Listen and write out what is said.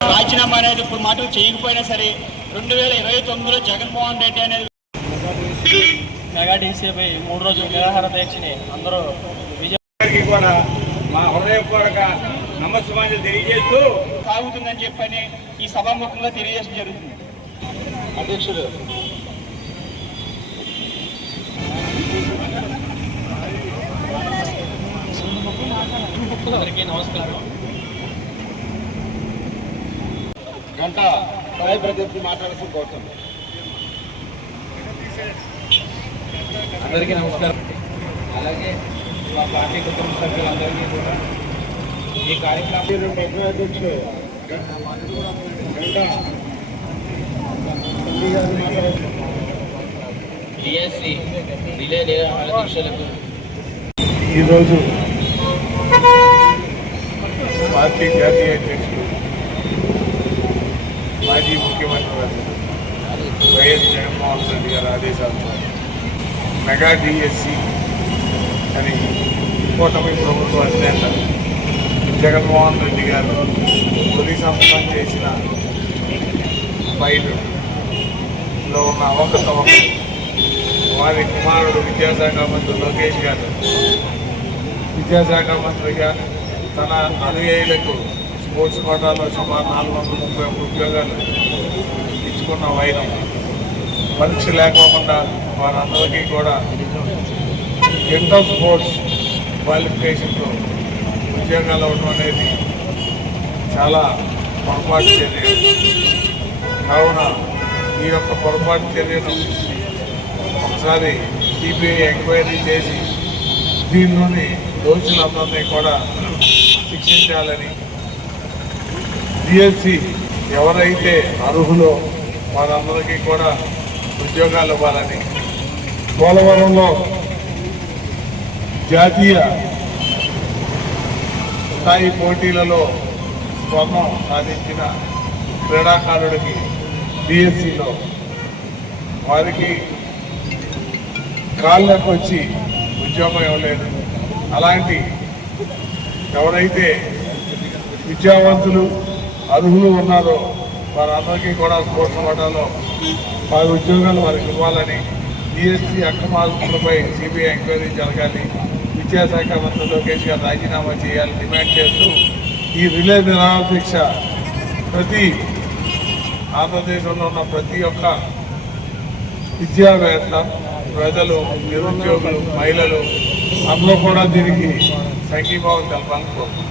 రాజీనామా అనేది ఇప్పుడు మాట చేయకపోయినా సరే 2029లో జగన్మోహన్ రెడ్డి అనేది మెగా డీసీపై 3 రోజుల నిరాహార దీక్షని అందరూ విజయానికి కూడా మా హృదయపూర్వక నమస్కారాలు తెలియజేస్తూ సాగుతుందని చెప్పని ఈ సభాముఖంగా తెలియజేయడం జరుగుతుంది. అధ్యక్షుడు అందరికీ నమస్కారం. గంట సాయి ప్రదీప్ మాట్లాడాల్సి కోరుతున్నాను. అందరికీ నమస్కారం. అలాగే మా పార్టీ కుటుంబ సభ్యులందరికీ కూడా ఈ కార్యక్రమం డిఎస్సి రిలే నిరాహార దీక్షలకు ఈరోజు పార్టీ జాతీయ అధ్యక్షుడు మాజీ ముఖ్యమంత్రి వైఎస్ జగన్మోహన్ రెడ్డి గారి ఆదేశాలతో మెగా డిఎస్సి అని కూటమి ప్రభుత్వ అధినేత జగన్మోహన్ రెడ్డి గారు తొలి సంతకం చేసిన ఫైలులో ఉన్న అవకతవకలు వారి కుమారుడు విద్యాశాఖ మంత్రి లోకేష్ గారు విద్యాశాఖ మంత్రిగా తన అనుయాయులకు స్పోర్ట్స్ కోటాలో సుమారు 433 ఉద్యోగాలు ఇచ్చుకున్న వైరం పరీక్ష లేకోకుండా వారందరికీ కూడా ఇంటర్ స్పోర్ట్స్ క్వాలిఫికేషన్తో ఉద్యోగాలు అవ్వడం అనేది చాలా పొరపాటు చర్య. కావున ఈ యొక్క పొరపాటు చర్యను ఒకసారి సిబిఐ ఎంక్వైరీ చేసి దీనిలోని దోషులందరినీ కూడా శిక్షించాలని, డిఎస్సి ఎవరైతే అర్హులో వారందరికీ కూడా ఉద్యోగాలు ఇవ్వాలని, పోలవరంలో జాతీయ స్థాయి పోటీలలో స్వర్ణం సాధించిన క్రీడాకారుడికి డిఎస్సిలో వారికి కాళ్ళకు వచ్చి ఉద్యోగం ఇవ్వలేదు. అలాంటి ఎవరైతే విద్యావంతులు అర్హులు ఉన్నారో వారందరికీ కూడా స్పోర్ట్స్ కోటాలో వారి ఉద్యోగాలు వారికి ఇవ్వాలని, డిఎస్సి అక్రమాలపై సిబిఐ ఎంక్వైరీ జరగాలి, విద్యాశాఖ మంత్రి లోకేష్ గారు రాజీనామా చేయాలని డిమాండ్ చేస్తూ ఈ రిలే నిరాహార దీక్ష ప్రతి ఆంధ్రదేశంలో ఉన్న ప్రతి ఒక్క విద్యావేత్త, ప్రజలు, నిరుద్యోగులు, మహిళలు అందరూ కూడా దీనికి సంఘీభావం తెలపాలని కోరుతున్నాం.